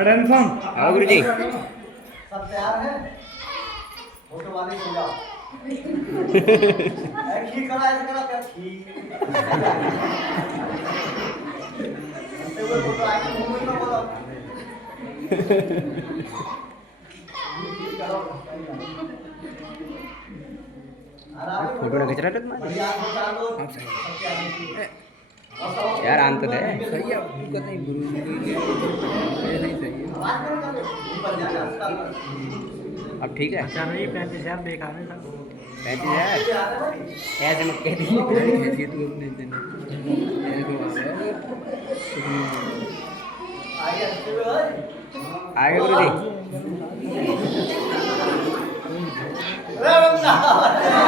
Attention. हाँ गुरु जी। सब तैयार है? फोटो वाले सो जाओ। ठीक करा ऐसे करा क्या ठीक। हमसे कोई फोटो आएगा मुंह में ना बोलो। फोटो खींच रहा था तुम्हारे बढ़िया चार लोग आप सही यार आन तो दे। सही है, दिक्कत नहीं गुरु जी को ये ऐसे ही सही है। अब ठीक है। अच्छा नहीं 35,000 बेकार है सब। 35,000 ऐसे मत कह दी। हैसियत को नहीं देना ऐसे आएगा गुरु जी। अरे